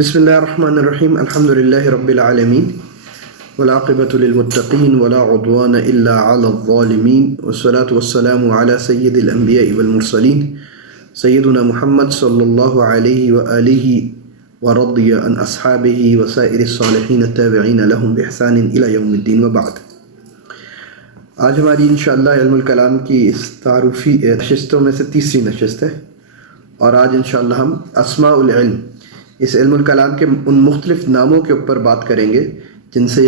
بسم اللہ الرحمن الرحیم الحمد للہ رب العالمین والعاقبۃ للمتقین ولا عدوان الا علی الظالمین والصلاة والسلام علی سید الانبیاء والمرسلین سیدنا محمد صلی اللہ علیہ وآلہ ورضی عن اصحابہ وسائر الصالحین التابعین لهم بإحسان الی یوم الدین وبعد۔ آج ہماری انشاءاللہ علم الکلام کی اس تعارفی نشستوں میں سے تیسری نشست ہے، اور آج انشاءاللہ ہم اسماء العلم، اس علم الکلام کے ان مختلف ناموں کے اوپر بات کریں گے جن سے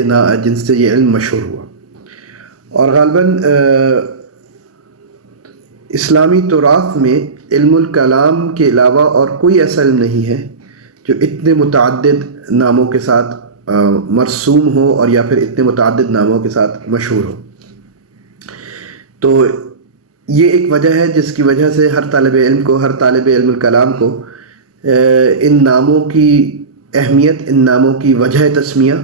یہ علم مشہور ہوا۔ اور غالباً اسلامی تراث میں علم الکلام کے علاوہ اور کوئی ایسا علم نہیں ہے جو اتنے متعدد ناموں کے ساتھ مرسوم ہو اور یا پھر اتنے متعدد ناموں کے ساتھ مشہور ہو۔ تو یہ ایک وجہ ہے جس کی وجہ سے ہر طالب علم الکلام کو ان ناموں کی اہمیت، ان ناموں کی وجہ تسمیہ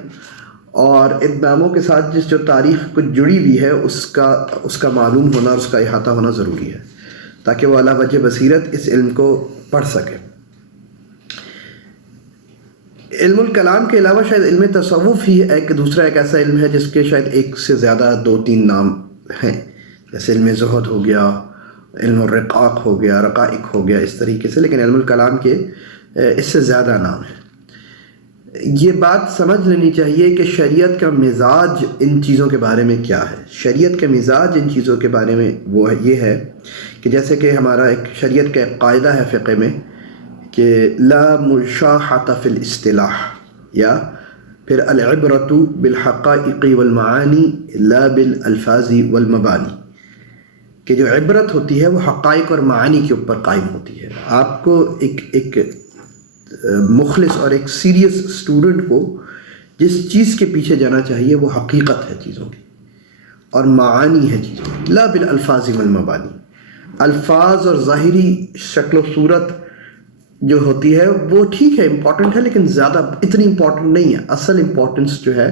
اور ان ناموں کے ساتھ جو تاریخ کچھ جڑی ہوئی ہے اس کا معلوم ہونا اور اس کا احاطہ ہونا ضروری ہے، تاکہ وہ علی وجہ بصیرت اس علم کو پڑھ سکے۔ علم الکلام کے علاوہ شاید علم تصوف ہی دوسرا ایک ایسا علم ہے جس کے شاید ایک سے زیادہ 2-3 نام ہیں، جیسے علم زہد ہو گیا، علم الرقاق ہو گیا، رقائق ہو گیا، اس طریقے سے، لیکن علم الکلام کے اس سے زیادہ نام ہیں۔ یہ بات سمجھ لینی چاہیے کہ شریعت کا مزاج ان چیزوں کے بارے میں کیا ہے۔ شریعت کا مزاج ان چیزوں کے بارے میں وہ یہ ہے کہ جیسے کہ ہمارا ایک شریعت کا ایک قاعدہ ہے فقہ میں کہ لا مشاحۃ فی الاصطلاح، یا پھر العبرۃ بالحقائق والمعانی لا بالالفاظ والمبانی، کہ جو عبرت ہوتی ہے وہ حقائق اور معانی کے اوپر قائم ہوتی ہے۔ آپ کو ایک مخلص اور ایک سیریس اسٹوڈنٹ کو جس چیز کے پیچھے جانا چاہیے وہ حقیقت ہے چیزوں کی اور معانی ہے چیزوں کی، لا بالالفاظ والمبانی۔ الفاظ اور ظاہری شکل و صورت جو ہوتی ہے وہ ٹھیک ہے، امپورٹنٹ ہے، لیکن زیادہ اتنی امپورٹنٹ نہیں ہے۔ اصل امپورٹنس جو ہے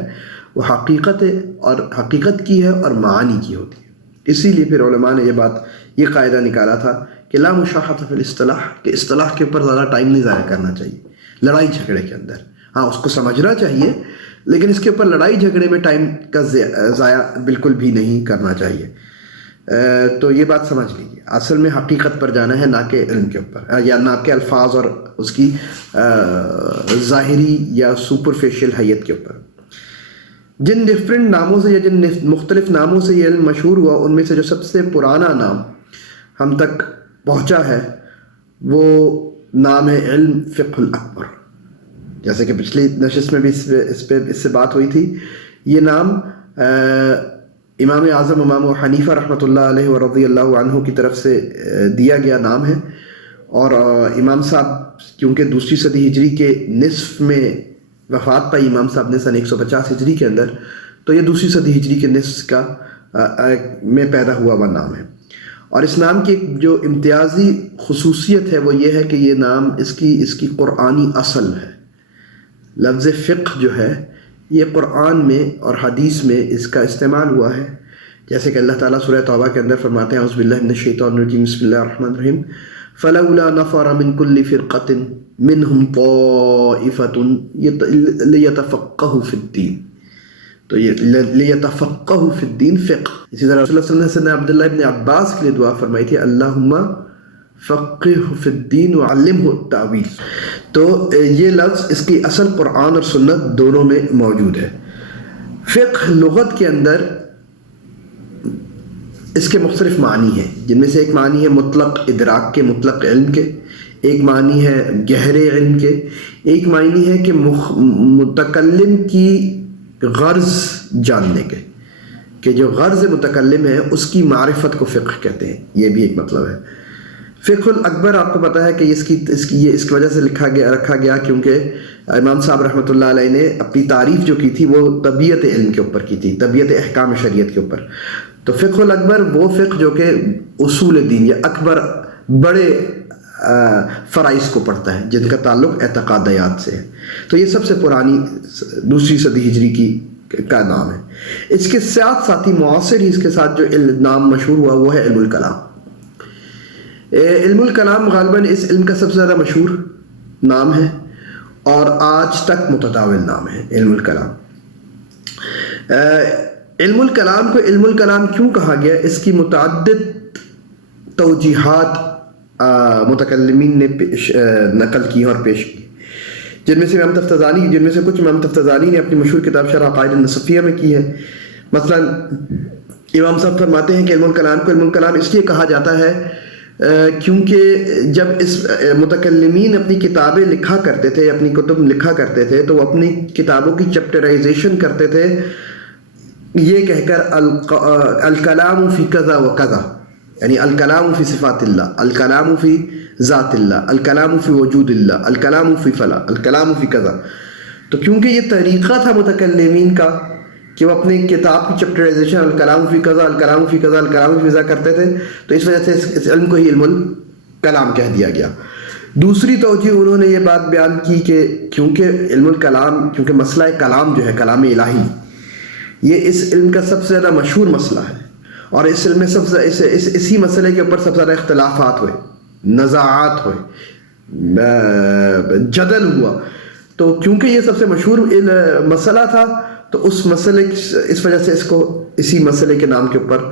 وہ حقیقت ہے، اور حقیقت کی ہے اور معانی کی ہوتی ہے۔ اسی لیے پھر علماء نے یہ قاعدہ نکالا تھا کہ لا مشاحۃ فی الاصطلاح، کہ اصطلاح کے اوپر زیادہ ٹائم نہیں ضائع کرنا چاہیے لڑائی جھگڑے کے اندر۔ ہاں، اس کو سمجھنا چاہیے، لیکن اس کے اوپر لڑائی جھگڑے میں ٹائم کا ضائع بالکل بھی نہیں کرنا چاہیے۔ تو یہ بات سمجھ لیجیے، اصل میں حقیقت پر جانا ہے، نہ کہ علم کے اوپر، یا نہ کہ الفاظ اور اس کی ظاہری یا سپرفیشل حیت کے اوپر۔ جن ڈفرینٹ ناموں سے یا جن مختلف ناموں سے یہ علم مشہور ہوا، ان میں سے جو سب سے پرانا نام ہم تک پہنچا ہے وہ نام ہے علم فقہ الاکبر۔ جیسے کہ پچھلی نشست میں بھی اس سے بات ہوئی تھی، یہ نام امام اعظم امام ابو حنیفہ رحمۃ اللہ علیہ ورضی اللہ عنہ کی طرف سے دیا گیا نام ہے، اور امام صاحب کیونکہ 2 صدی ہجری کے نصف میں وفات پائی امام صاحب نے سن 150 ہجری کے اندر، تو یہ 2 صدی ہجری کے نصف کا میں پیدا ہوا وہ نام ہے۔ اور اس نام کی جو امتیازی خصوصیت ہے وہ یہ ہے کہ یہ نام اس کی قرآنی اصل ہے۔ لفظ فقہ جو ہے یہ قرآن میں اور حدیث میں اس کا استعمال ہوا ہے، جیسے کہ اللہ تعالیٰ سورہ توبہ کے اندر فرماتے ہیں اعوذ باللہ من الشیطان الرجیم بسم اللہ الرحمن الرحیم فلولا نفر من كل فرقة منهم طائفة ليتفقهوا في الدين۔ تو یہ لیتفقہوا فی الدین فقہ۔ اسی طرح رسول اللہ صلی اللہ علیہ وسلم نے عبداللہ ابن عباس کے لیے دعا فرمائی تھی اللہم فقہہ فی الدین وعلمہ التاویل۔ تو یہ لفظ اس کی اصل قرآن اور سنت دونوں میں موجود ہے۔ فقہ لغت کے اندر اس کے مختلف معنی ہیں، جن میں سے ایک معنی ہے مطلق ادراک کے، مطلق علم کے، ایک معنی ہے گہرے علم کے، ایک معنی ہے کہ متکلم کی غرض جاننے کے، کہ جو غرض متکلم ہے اس کی معرفت کو فقہ کہتے ہیں، یہ بھی ایک مطلب ہے۔ فقہ الاکبر آپ کو پتہ ہے کہ اس کی وجہ سے رکھا گیا کیونکہ امام صاحب رحمۃ اللہ علیہ نے اپنی تعریف جو کی تھی وہ طبیعت علم کے اوپر کی تھی، طبیعت احکام شریعت کے اوپر۔ تو فقہ الاکبر وہ فقہ جو کہ اصول دین یا اکبر بڑے فرائض کو پڑھتا ہے، جن کا تعلق اعتقادیات سے ہے۔ تو یہ سب سے پرانی 2 صدی ہجری کا نام ہے۔ اس کے ساتھ ساتھ ہی معاصر ہی اس کے ساتھ جو نام مشہور ہوا وہ ہے علم الکلام۔ علم الکلام غالباً اس علم کا سب سے زیادہ مشہور نام ہے، اور آج تک متداول نام ہے علم الکلام. علم الکلام کو علم الکلام کیوں کہا گیا؟ اس کی متعدد توجیحات متکلمین نے نقل کی اور پیش کی، جن میں سے کچھ امام تفتزانی نے اپنی مشہور کتاب شرح عقائد النصفیہ میں کی ہے. مثلا امام صاحب فرماتے ہیں کہ علم الکلام کو علم الکلام اس لیے کہا جاتا ہے کیونکہ جب اس متکلمین اپنی کتابیں لکھا کرتے تھے، اپنی کتب لکھا کرتے تھے، تو وہ اپنی کتابوں کی چیپٹرائزیشن کرتے تھے یہ کہہ کر الکلام فی کذا و کذا، یعنی الکلام فی صفات اللہ، الکلام فی ذات اللہ، الکلام فی وجود اللہ، الکلام فی فلاں، الکلام فی کذا. تو کیونکہ یہ طریقہ تھا متکلمین کا کہ وہ اپنے کتاب کی چیپٹرائزیشن الکلام فی کذا، الکلام فی کذا، الکلام فی ذا کرتے تھے، تو اس وجہ سے اس علم کو ہی علم الکلام کہہ دیا گیا. دوسری توجہ انہوں نے یہ بات بیان کی کہ کیونکہ علم الکلام، کیونکہ مسئلہ کلام جو ہے کلام الہی، یہ اس علم کا سب سے زیادہ مشہور مسئلہ ہے، اور اس علم میں اسی مسئلے کے اوپر سب سے زیادہ اختلافات ہوئے، نزاعات ہوئے، جدل ہوا. تو کیونکہ یہ سب سے مشہور مسئلہ تھا تو اس وجہ سے اس کو اسی مسئلے کے نام کے اوپر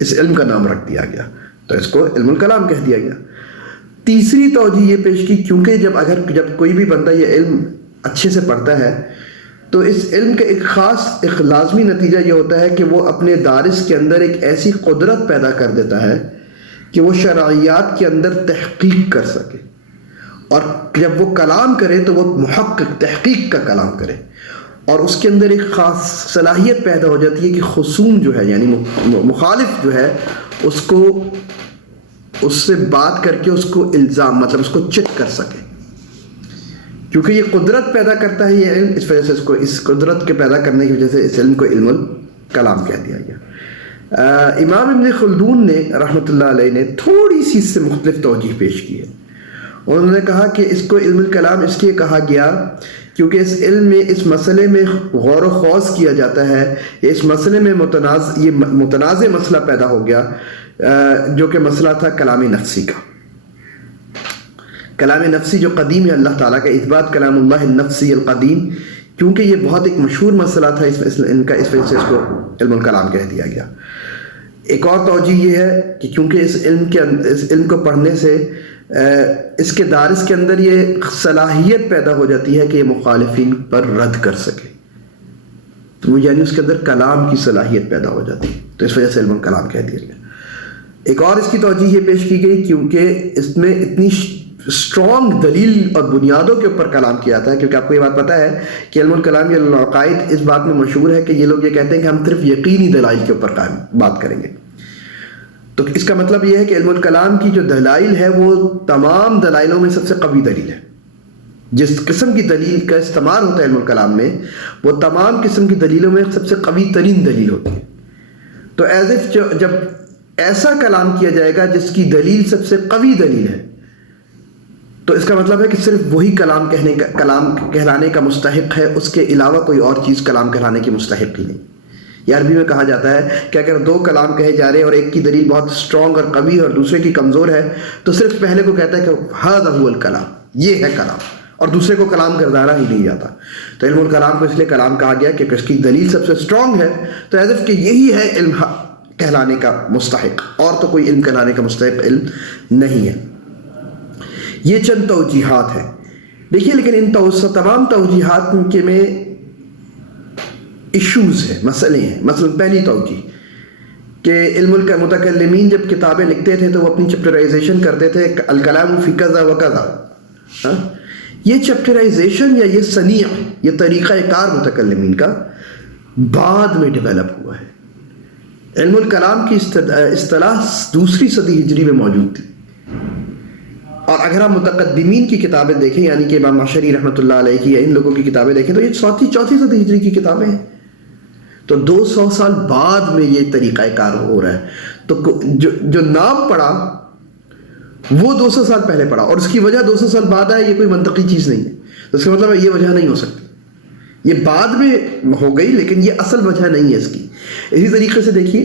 اس علم کا نام رکھ دیا گیا، تو اس کو علم الکلام کہہ دیا گیا. تیسری توجہ یہ پیش کی کیونکہ جب کوئی بھی بندہ یہ علم اچھے سے پڑھتا ہے تو اس علم کا ایک لازمی نتیجہ یہ ہوتا ہے کہ وہ اپنے دارس کے اندر ایک ایسی قدرت پیدا کر دیتا ہے کہ وہ شرعیات کے اندر تحقیق کر سکے، اور جب وہ کلام کرے تو وہ محقق تحقیق کا کلام کرے، اور اس کے اندر ایک خاص صلاحیت پیدا ہو جاتی ہے کہ خصوم جو ہے یعنی مخالف جو ہے اس کو اس سے بات کر کے اس کو الزام مطلب اس کو چٹ کر سکے. کیونکہ یہ قدرت پیدا کرتا ہے یہ علم، اس وجہ سے اس قدرت کے پیدا کرنے کی وجہ سے اس علم کو علم الکلام کہہ دیا گیا. امام ابن خلدون نے رحمۃ اللہ علیہ نے تھوڑی سی اس سے مختلف توجہ پیش کی ہے. انہوں نے کہا کہ اس کو علم الکلام اس لیے کہا گیا کیونکہ اس علم میں اس مسئلے میں غور و خوض کیا جاتا ہے، اس مسئلے میں متنازع مسئلہ پیدا ہو گیا جو کہ مسئلہ تھا کلام نفسی کا. کلام نفسی جو قدیم ہے اللہ تعالیٰ کا، اثبات کلام اللہ النفسی القدیم، کیونکہ یہ بہت ایک مشہور مسئلہ تھا اس وجہ سے اس کو علم الکلام کہہ دیا گیا. ایک اور توجہ یہ ہے کہ کیونکہ اس علم کو پڑھنے سے اس کے دارس کے اندر یہ صلاحیت پیدا ہو جاتی ہے کہ یہ مخالفین پر رد کر سکے، تو یعنی اس کے اندر کلام کی صلاحیت پیدا ہو جاتی ہے، تو اس وجہ سے علم الکلام کہہ دیا گیا. ایک اور اس کی توجہ یہ پیش کی گئی کیونکہ اس میں اتنی اسٹرانگ دلیل اور بنیادوں کے اوپر کلام کیا جاتا ہے، کیونکہ آپ کو یہ بات پتہ ہے کہ علم الکلام یا العقائد اس بات میں مشہور ہے کہ یہ لوگ یہ کہتے ہیں کہ ہم صرف یقینی دلائل کے اوپر بات کریں گے. تو اس کا مطلب یہ ہے کہ علم الکلام کی جو دلائل ہے وہ تمام دلائلوں میں سب سے قوی دلیل ہے. جس قسم کی دلیل کا استعمال ہوتا ہے علم الکلام میں وہ تمام قسم کی دلیلوں میں سب سے قوی ترین دلیل ہوتی ہے. تو ایز اف جب ایسا کلام کیا جائے گا جس کی دلیل سب سے قوی دلیل ہے تو اس کا مطلب ہے کہ صرف وہی کلام کہلانے کا مستحق ہے، اس کے علاوہ کوئی اور چیز کلام کہلانے کی مستحق ہی نہیں. یہ عربی میں کہا جاتا ہے کہ اگر دو کلام کہے جا رہے ہیں اور ایک کی دلیل بہت اسٹرانگ اور قوی اور دوسرے کی کمزور ہے تو صرف پہلے کو کہتا ہے کہ ھذا ھو الکلام، یہ ہے کلام، اور دوسرے کو کلام گردانا ہی نہیں جاتا. تو علم الکلام کو اس لیے کلام کہا گیا کہ اس کی دلیل سب سے اسٹرانگ ہے، تو ایز اف کہ یہی ہے علم کہلانے کا مستحق، اور تو کوئی علم کہلانے کا مستحق علم نہیں ہے. یہ چند توجیحات ہیں. دیکھیے لیکن ان تمام توجیحات کے میں ایشوز ہیں، مسئلے ہیں. مثلا پہلی توجیح کہ علم متکلمین جب کتابیں لکھتے تھے تو وہ اپنی چیپٹرائزیشن کرتے تھے الکلام فی کذا و کذا. یہ چیپٹرائزیشن یا یہ صنیع، یہ طریقہ کار متکلمین کا بعد میں ڈیولپ ہوا ہے. علم الکلام کی اصطلاح دوسری صدی ہجری میں موجود تھی، اور اگر ہم متقدمین کی کتابیں دیکھیں یعنی کہ امام معشری رحمۃ اللہ علیہ کی یا ان لوگوں کی کتابیں دیکھیں تو یہ چوتھی صدی ہجری کی کتابیں ہیں. تو 200 سال بعد میں یہ طریقہ کار ہو رہا ہے. تو جو نام پڑا وہ 200 سال پہلے پڑا، اور اس کی وجہ 200 سال بعد ہے، یہ کوئی منطقی چیز نہیں ہے. اس کا مطلب ہے یہ وجہ نہیں ہو سکتی، یہ بعد میں ہو گئی لیکن یہ اصل وجہ نہیں ہے اس کی. اسی طریقے سے دیکھیے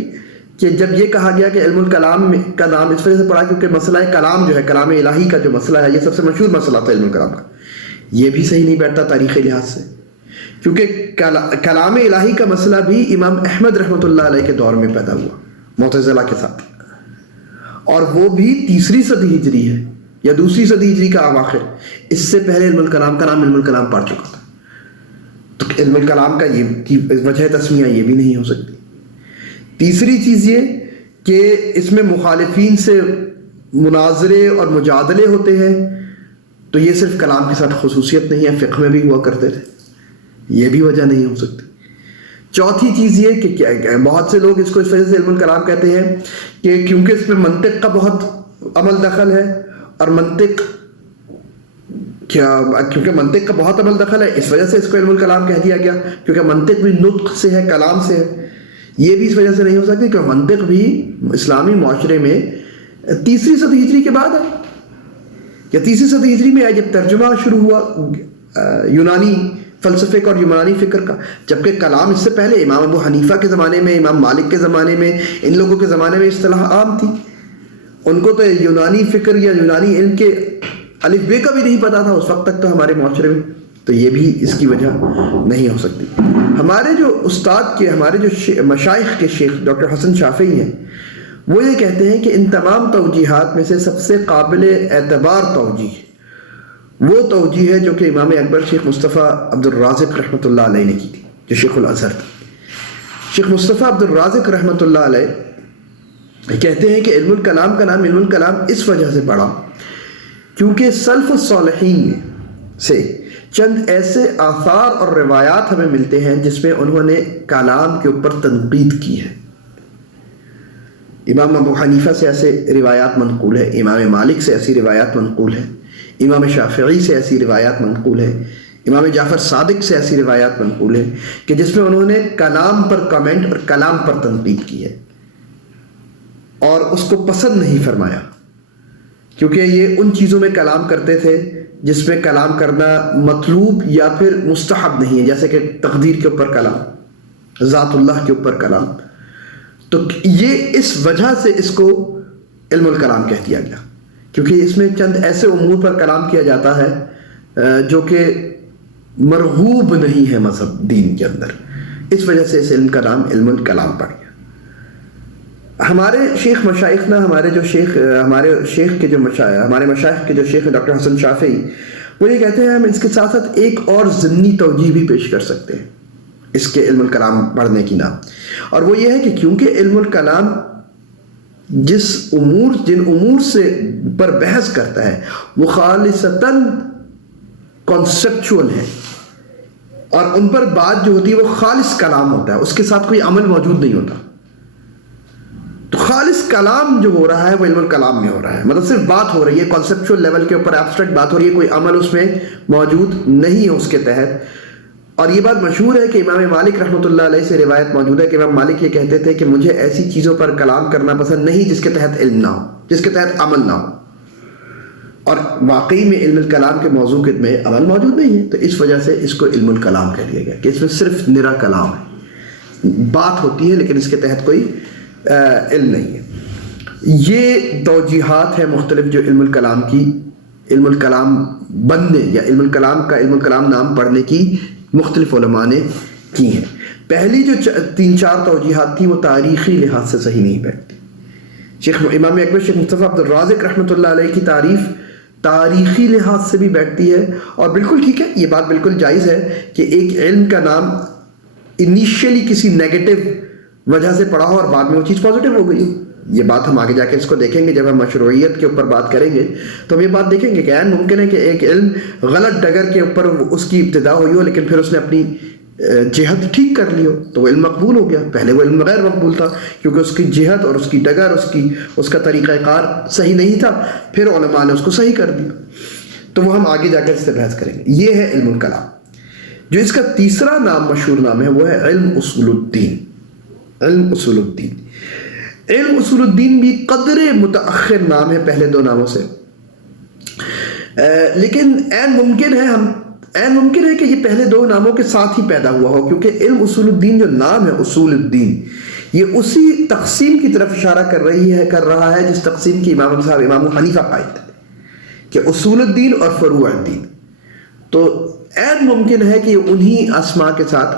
کہ جب یہ کہا گیا کہ علم الکلام کا نام اس وجہ سے پڑا کیونکہ مسئلہ کلام جو ہے، کلام الہی کا جو مسئلہ ہے، یہ سب سے مشہور مسئلہ تھا علم الکلام کا. یہ بھی صحیح نہیں بیٹھتا تاریخی لحاظ سے، کیونکہ کلام الہی کا مسئلہ بھی امام احمد رحمۃ اللہ علیہ کے دور میں پیدا ہوا معتزلہ کے ساتھ، اور وہ بھی 3 صدی ہجری ہے یا 2 صدی ہجری کا اواخر. اس سے پہلے علم الکلام کا نام علم الکلام پڑ چکا تھا. تو علم الکلام کا یہ وجہ تسمیہ یہ بھی نہیں ہو سکتی. تیسری چیز یہ کہ اس میں مخالفین سے مناظرے اور مجادلے ہوتے ہیں، تو یہ صرف کلام کے ساتھ خصوصیت نہیں ہے، فقہ میں بھی ہوا کرتے تھے، یہ بھی وجہ نہیں ہو سکتی. چوتھی چیز یہ کہ بہت سے لوگ اس کو اس وجہ سے علم الکلام کہتے ہیں کہ کیونکہ اس میں منطق کا بہت عمل دخل ہے، اور کیونکہ منطق کا بہت عمل دخل ہے اس وجہ سے اس کو علم الکلام کہہ دیا گیا، کیونکہ منطق بھی نطق سے ہے، کلام سے ہے. یہ بھی اس وجہ سے نہیں ہو سکتی کہ منطق بھی اسلامی معاشرے میں 3 صدی ہجری کے بعد ہے، یا 3 صدی ہجری میں ہے جب ترجمہ شروع ہوا یونانی فلسفے کا اور یونانی فکر کا، جبکہ کلام اس سے پہلے امام ابو حنیفہ کے زمانے میں، امام مالک کے زمانے میں، ان لوگوں کے زمانے میں اصطلاح عام تھی. ان کو تو یونانی فکر یا یونانی علم کے الف بے کا بھی نہیں پتا تھا اس وقت تک تو ہمارے معاشرے میں. تو یہ بھی اس کی وجہ نہیں ہو سکتی. ہمارے جو استاد کے، ہمارے جو مشائخ کے شیخ ڈاکٹر حسن شافعی ہیں، وہ یہ کہتے ہیں کہ ان تمام توجیحات میں سے سب سے قابل اعتبار توجیہ وہ توجیہ ہے جو کہ امام اکبر شیخ مصطفیٰ عبد الرازق رحمۃ اللہ علیہ نے کی تھی، جو شیخ الازہر تھے. شیخ مصطفیٰ عبد الرازق رحمۃ اللہ علیہ کہتے ہیں کہ علم الکلام کا نام علم الکلام اس وجہ سے پڑا کیونکہ سلف الصالحین میں سے چند ایسے آثار اور روایات ہمیں ملتے ہیں جس میں انہوں نے کلام کے اوپر تنقید کی ہے. امام ابو حنیفہ سے ایسے روایات منقول ہے، امام مالک سے ایسی روایات منقول ہے، امام شافعی سے ایسی روایات منقول ہے، امام جعفر صادق سے ایسی روایات منقول ہے کہ جس میں انہوں نے کلام پر کامنٹ اور کلام پر تنقید کی ہے اور اس کو پسند نہیں فرمایا، کیونکہ یہ ان چیزوں میں کلام کرتے تھے جس میں کلام کرنا مطلوب یا پھر مستحب نہیں ہے، جیسے کہ تقدیر کے اوپر کلام، ذات اللہ کے اوپر کلام. تو یہ اس وجہ سے اس کو علم الکلام کہہ دیا گیا، کیونکہ اس میں چند ایسے امور پر کلام کیا جاتا ہے جو کہ مرغوب نہیں ہے مذہب دین کے اندر. اس وجہ سے اس علم کا نام علم الکلام پڑ گیا. ہمارے شیخ مشائخ نا ہمارے مشائخ کے جو شیخ ڈاکٹر حسن شافعی، وہ یہ کہتے ہیں ہم اس کے ساتھ ساتھ ایک اور ضمنی توجیہ بھی پیش کر سکتے ہیں اس کے علم الکلام پڑھنے کی نام، اور وہ یہ ہے کہ کیونکہ علم الکلام جن امور سے پر بحث کرتا ہے وہ خالصتاً کانسیپچول ہے، اور ان پر بات جو ہوتی ہے وہ خالص کلام ہوتا ہے، اس کے ساتھ کوئی عمل موجود نہیں ہوتا. تو خالص کلام جو ہو رہا ہے وہ علم الکلام میں ہو رہا ہے، مطلب صرف بات ہو رہی ہے، کانسیپچول لیول کے اوپر ایبسٹریکٹ بات ہو رہی ہے، کوئی عمل اس میں موجود نہیں ہے اس کے تحت. اور یہ بات مشہور ہے کہ امام مالک رحمۃ اللہ علیہ سے روایت موجود ہے کہ امام مالک یہ کہتے تھے کہ مجھے ایسی چیزوں پر کلام کرنا پسند نہیں جس کے تحت علم نہ ہو، جس کے تحت عمل نہ ہو. اور واقعی میں علم الکلام کے موضوع میں عمل موجود نہیں ہے، تو اس وجہ سے اس کو علم الکلام کہہ دیا گیا کہ اس میں صرف نرا کلام ہے، بات ہوتی ہے لیکن اس کے تحت کوئی علم نہیں ہے. یہ توجیحات ہیں مختلف جو علم الکلام بننے یا علم الکلام نام پڑھنے کی مختلف علماء نے کی ہیں. پہلی جو 3-4 توجیحات تھی وہ تاریخی لحاظ سے صحیح نہیں بیٹھتی. امام اکبر شیخ مصطفیٰ عبد الرازق رحمۃ اللہ علیہ کی تعریف تاریخی لحاظ سے بھی بیٹھتی ہے، اور بالکل ٹھیک ہے، یہ بات بالکل جائز ہے کہ ایک علم کا نام انیشیلی کسی نیگیٹو وجہ سے پڑھا ہو اور بعد میں وہ چیز پازیٹیو ہو گئی. یہ بات ہم آگے جا کے اس کو دیکھیں گے، جب ہم مشروعیت کے اوپر بات کریں گے تو ہم یہ بات دیکھیں گے کہ عین ممکن ہے کہ ایک علم غلط ڈگر کے اوپر اس کی ابتدا ہوئی ہو لیکن پھر اس نے اپنی جہت ٹھیک کر لی ہو تو وہ علم مقبول ہو گیا. پہلے وہ علم غیر مقبول تھا کیونکہ اس کی جہت اور اس کی ڈگر اس کا طریقہ کار صحیح نہیں تھا، پھر علماء نے اس کو صحیح کر دیا. تو وہ ہم آگے جا کر اس سے بحث کریں گے. یہ ہے علم الکلام. جو اس کا تیسرا مشہور نام ہے وہ ہے علم اصول الدین. علم اصول الدین بھی قدر متأخر نام ہے پہلے 2 ناموں سے، لیکن عین ممکن ہے کہ یہ پہلے 2 ناموں کے ساتھ ہی پیدا ہوا ہو، کیونکہ علم اصول الدین جو نام ہے اصول الدین، یہ اسی تقسیم کی طرف اشارہ کر رہا ہے جس تقسیم کی امام حنیفہ قائل تھے کہ اصول الدین اور فروع الدین. تو عین ممکن ہے کہ انہی اسماء کے ساتھ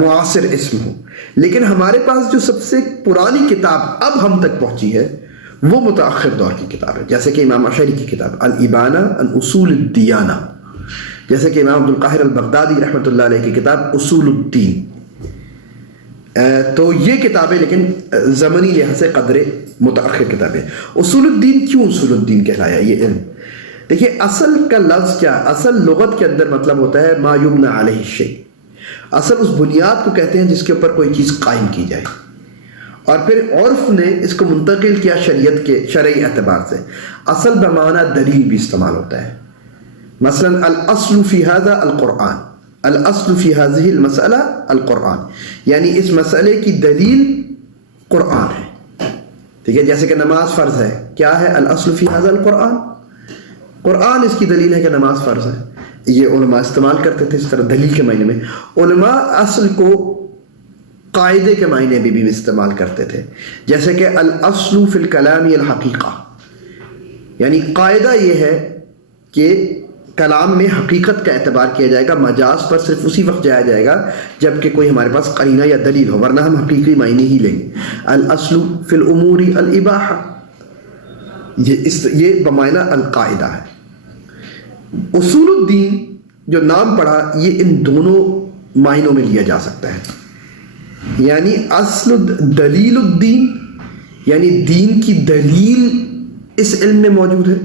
معاصر اسم ہو، لیکن ہمارے پاس جو سب سے پرانی کتاب اب ہم تک پہنچی ہے وہ متأخر دور کی کتاب ہے، جیسے کہ امام اشعری کی کتاب الابانہ عن اصول الدیانہ، جیسے کہ امام عبد القاہر البغدادی رحمۃ اللہ علیہ کی کتاب اصول الدین. تو یہ کتابیں لیکن زمنی لحاظ سے قدرے متأخر کتابیں. اصول الدین کیوں اصول الدین کہلایا یہ علم؟ دیکھیے اصل کا لفظ کیا، اصل لغت کے اندر مطلب ہوتا ہے ما یبنى علیہ الشیء. اصل اس بنیاد کو کہتے ہیں جس کے اوپر کوئی چیز قائم کی جائے، اور پھر عرف نے اس کو منتقل کیا شریعت کے شرعی اعتبار سے. اصل بمعنی دلیل بھی استعمال ہوتا ہے. مثلا الاصل فی ھذا القرآن، الاصل فی هذه المسئلہ القرآن، یعنی اس مسئلے کی دلیل قرآن ہے. ٹھیک ہے، جیسے کہ نماز فرض ہے، کیا ہے؟ الاصل فی ھذا القرآن، قرآن اس کی دلیل ہے کہ نماز فرض ہے. یہ علماء استعمال کرتے تھے اس طرح دلیل کے معنی میں. علماء اصل کو قاعدے کے معنی میں بھی استعمال کرتے تھے، جیسے کہ الاصل فی الکلام الحقیقہ، یعنی قاعدہ یہ ہے کہ کلام میں حقیقت کا اعتبار کیا جائے گا، مجاز پر صرف اسی وقت جایا جائے گا جب کہ کوئی ہمارے پاس قرینہ یا دلیل ہو، ورنہ ہم حقیقی معنی ہی لیں گے. الاصل فی الامور الاباحہ، یہ بمعنی القاعدہ ہے. اصول الدین جو نام پڑھا یہ ان دونوں معنوں میں لیا جا سکتا ہے، یعنی اصل دلیل الدین، یعنی دین کی دلیل اس علم میں موجود ہے،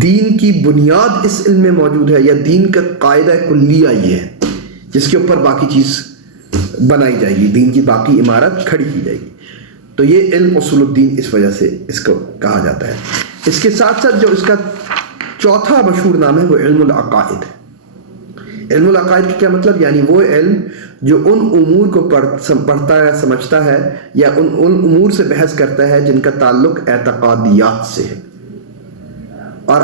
دین کی بنیاد اس علم میں موجود ہے، یا دین کا قاعدہ کلیہ یہ ہے جس کے اوپر باقی چیز بنائی جائے گی، دین کی باقی عمارت کھڑی کی جائے گی. تو یہ علم اصول الدین اس وجہ سے اس کو کہا جاتا ہے. اس کے ساتھ ساتھ جو اس کا چوتھا مشہور نام ہے وہ علم العقائد ہے. علم العقائد کا کیا مطلب؟ یعنی وہ علم جو ان امور کو پڑھتا ہے، سمجھتا ہے، یا ان امور سے بحث کرتا ہے جن کا تعلق اعتقادیات سے ہے. اور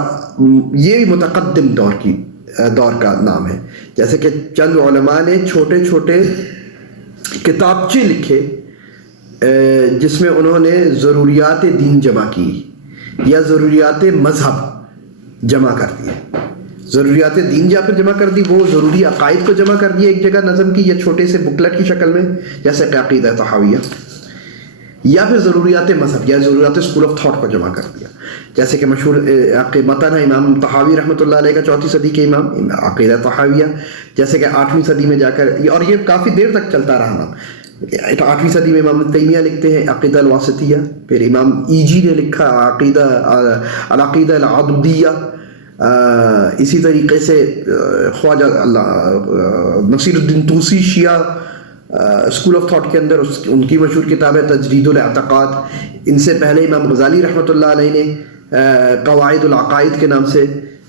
یہ بھی متقدم دور کا نام ہے. جیسے کہ چند علماء نے چھوٹے چھوٹے کتابچے لکھے جس میں انہوں نے ضروریات دین جمع کی یا ضروریات مذہب جمع کر دیے. ضروریات دین یا پھر جمع کر دی، وہ ضروری عقائد کو جمع کر دیا ایک جگہ نظم کی یا چھوٹے سے بکلٹ کی شکل میں، جیسے کہ عقیدہ طحاویہ، یا پھر ضروریات مذہب یا ضروریات اسکول آف تھاٹ کو جمع کر دیا، جیسے کہ مشہور متن ہے امام طحاوی رحمۃ اللہ علیہ کا، 4 صدی کے امام، عقیدہ طحاویہ، جیسے کہ 8ویں صدی میں جا کر، اور یہ کافی دیر تک چلتا رہا نام. 8ویں صدی میں امام تیمیہ لکھتے ہیں عقیدہ الواسطیہ، پھر امام ایجی نے لکھا عقیدہ العقیدہ العبدیہ. اسی طریقے سے خواجہ نصیر الدین طوسی شیعہ اسکول آف تھاٹ کے اندر ان کی مشہور کتاب ہے تجرید الاعتقاد. ان سے پہلے امام غزالی رحمۃ اللہ علیہ نے قواعد العقائد کے نام سے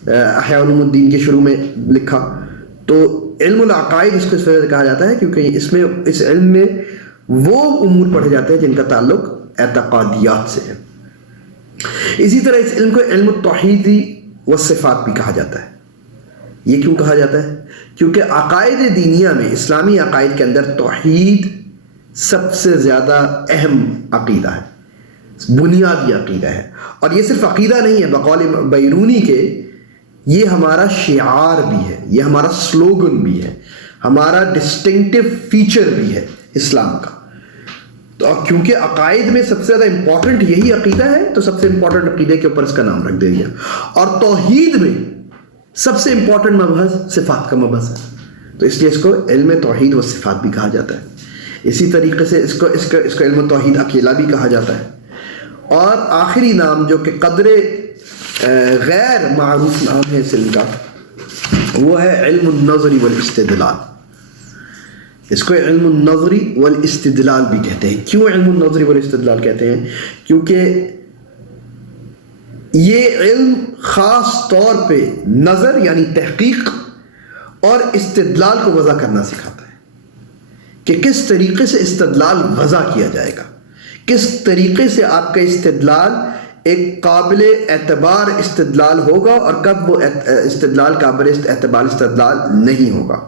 احیاء علوم الدین کے شروع میں لکھا. تو علم العقائد اس کو اس وجہ سے کہا جاتا ہے کیونکہ اس علم میں وہ امور پڑھے جاتے ہیں جن کا تعلق اعتقادیات سے ہے. اسی طرح اس علم کو علم التوحید والصفات بھی کہا جاتا ہے. یہ کیوں کہا جاتا ہے؟ کیونکہ عقائد دینیہ میں، اسلامی عقائد کے اندر توحید سب سے زیادہ اہم عقیدہ ہے، بنیادی عقیدہ ہے. اور یہ صرف عقیدہ نہیں ہے، بقول بیرونی کے یہ ہمارا شعار بھی ہے، یہ ہمارا سلوگن بھی ہے، ہمارا ڈسٹنکٹیو فیچر بھی ہے اسلام کا. تو کیونکہ عقائد میں سب سے زیادہ امپورٹنٹ یہی عقیدہ ہے، تو سب سے امپورٹنٹ عقیدے کے اوپر اس کا نام رکھ دیا گیا. اور توحید میں سب سے امپورٹنٹ مبحث صفات کا مبحث ہے، تو اس لیے اس کو علم توحید و صفات بھی کہا جاتا ہے. اسی طریقے سے اس کو علم توحید اکیلا بھی کہا جاتا ہے. اور آخری نام جو کہ قدر غیر معروف نام ہے اس علم کا، وہ ہے علم النظر والاستدلال. اس کو علم النظر والاستدلال بھی کہتے ہیں. کیوں علم النظر والاستدلال کہتے ہیں؟ کیونکہ یہ علم خاص طور پہ نظر یعنی تحقیق اور استدلال کو وضع کرنا سکھاتا ہے کہ کس طریقے سے استدلال وضع کیا جائے گا، کس طریقے سے آپ کا استدلال ایک قابل اعتبار استدلال ہوگا اور کب وہ استدلال قابل اعتبار استدلال نہیں ہوگا،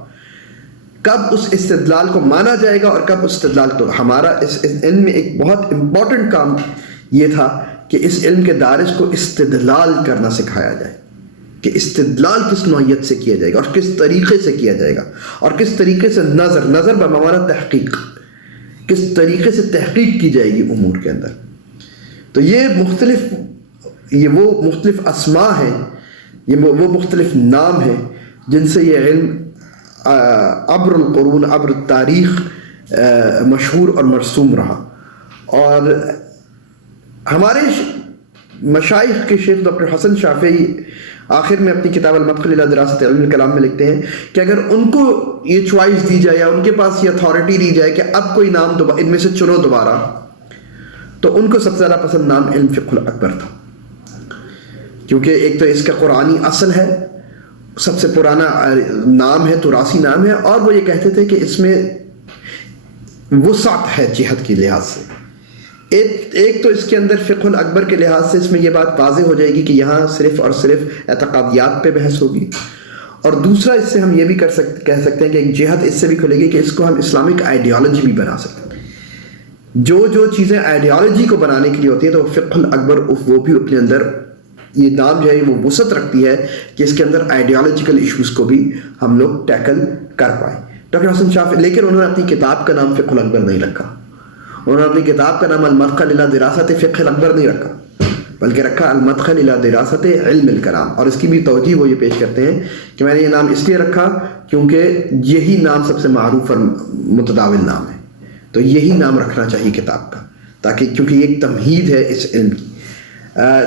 کب اس استدلال کو مانا جائے گا اور کب اس استدلال. تو ہمارا اس علم میں ایک بہت امپورٹنٹ کام یہ تھا کہ اس علم کے دارس کو استدلال کرنا سکھایا جائے کہ استدلال کس نوعیت سے کیا جائے گا اور کس طریقے سے کیا جائے گا، اور کس طریقے سے نظر بمعنی تحقیق، کس طریقے سے تحقیق کی جائے گی امور کے اندر. تو یہ وہ مختلف اسماء ہیں، یہ وہ مختلف نام ہیں جن سے یہ علم عبر القرون، عبر التاریخ مشہور اور مرسوم رہا. اور ہمارے مشائخ کے شیخ ڈاکٹر حسن شافعی آخر میں اپنی کتاب المدخل الی دراست علم الکلام میں لکھتے ہیں کہ اگر ان کو یہ چوائس دی جائے یا ان کے پاس یہ اتھارٹی دی جائے کہ اب کوئی نام ان میں سے چنو دوبارہ، تو ان کو سب سے زیادہ پسند نام علم فقہ الاکبر تھا، کیونکہ ایک تو اس کا قرآنی اصل ہے، سب سے پرانا نام ہے، تراثی نام ہے، اور وہ یہ کہتے تھے کہ اس میں وسعت ہے جہت کے لحاظ سے. ایک تو اس کے اندر فقہ الاکبر کے لحاظ سے اس میں یہ بات واضح ہو جائے گی کہ یہاں صرف اور صرف اعتقادیات پہ بحث ہوگی، اور دوسرا اس سے ہم یہ بھی کہہ سکتے ہیں کہ ایک جہت اس سے بھی کھلے گی کہ اس کو ہم اسلامک آئیڈیالوجی بھی بنا سکتے ہیں. جو چیزیں آئیڈیالوجی کو بنانے کے لیے ہوتی ہیں تو فقہ الاکبر وہ بھی اپنے اندر یہ نام جو ہے وہ وسعت رکھتی ہے کہ اس کے اندر آئیڈیالوجیکل ایشوز کو بھی ہم لوگ ٹیکل کر پائیں. ڈاکٹر حسن شافعی، لیکن انہوں نے اپنی کتاب کا نام فقہ الاکبر نہیں رکھا، انہوں نے اپنی کتاب کا نام المدخل الی دراست فقہ الاکبر نہیں رکھا، بلکہ رکھا المدخل الی دراست علم الکلام. اور اس کی بھی توجیہ وہ یہ پیش کرتے ہیں کہ میں نے یہ نام اس لیے رکھا کیونکہ یہی نام سب سے معروف اور متداول نام ہے، تو یہی نام رکھنا چاہیے کتاب کا، تاکہ کیونکہ یہ ایک تمہید ہے اس علم کی.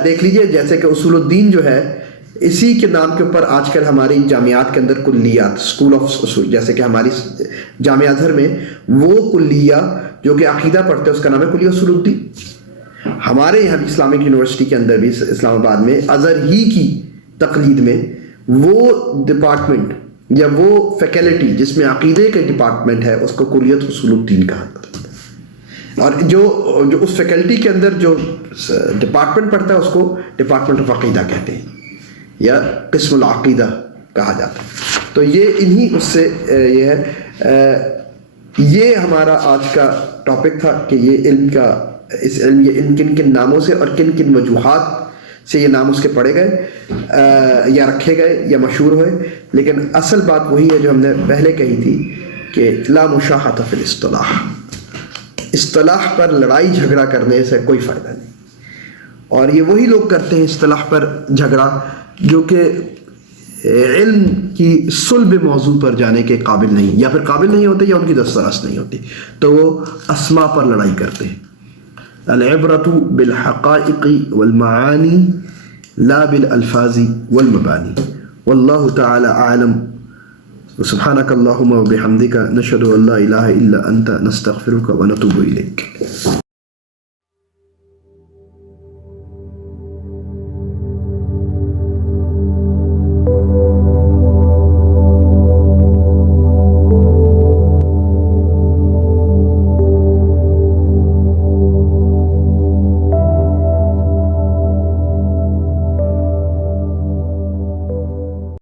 دیکھ لیجئے جیسے کہ اصول الدین جو ہے، اسی کے نام کے اوپر آج کل ہماری جامعات کے اندر کلیات، اسکول آف اصول، جیسے کہ ہماری جامعہ ازہر میں وہ کلیہ جو کہ عقیدہ پڑھتے ہیں اس کا نام ہے کلیہ اصول الدین. ہمارے یہاں بھی اسلامک یونیورسٹی کے اندر بھی اسلام آباد میں ازہر ہی کی تقلید میں وہ ڈپارٹمنٹ یا وہ فیکلٹی جس میں عقیدے کا ڈپارٹمنٹ ہے اس کو کلیت اصول الدین کہا جاتا ہے، اور جو اس فیکلٹی کے اندر جو ڈپارٹمنٹ پڑھتا ہے اس کو ڈپارٹمنٹ آف عقیدہ کہتے ہیں یا قسم العقیدہ کہا جاتا ہے. تو یہ انہی اس سے یہ ہے. یہ ہمارا آج کا ٹاپک تھا کہ یہ علم یہ کن کن ناموں سے اور کن کن وجوہات سے یہ نام اس کے پڑے گئے یا رکھے گئے یا مشہور ہوئے. لیکن اصل بات وہی ہے جو ہم نے پہلے کہی تھی کہ لا مشاحۃ فی الاصطلاح، اصطلاح پر لڑائی جھگڑا کرنے سے کوئی فائدہ نہیں. اور یہ وہی لوگ کرتے ہیں اصطلاح پر جھگڑا جو کہ علم کی صلب موضوع پر جانے کے قابل نہیں، یا پھر قابل نہیں ہوتے یا ان کی دسترس نہیں ہوتی، تو وہ اسماء پر لڑائی کرتے ہیں. العبرۃ بالحقائق والمعانی لا بالالفاظ والمبانی. واللہ تعالی اعلم. سبحانک اللہم وبحمدک نشہد ان لا الہ الا انت نستغفرک ونتوب الیک.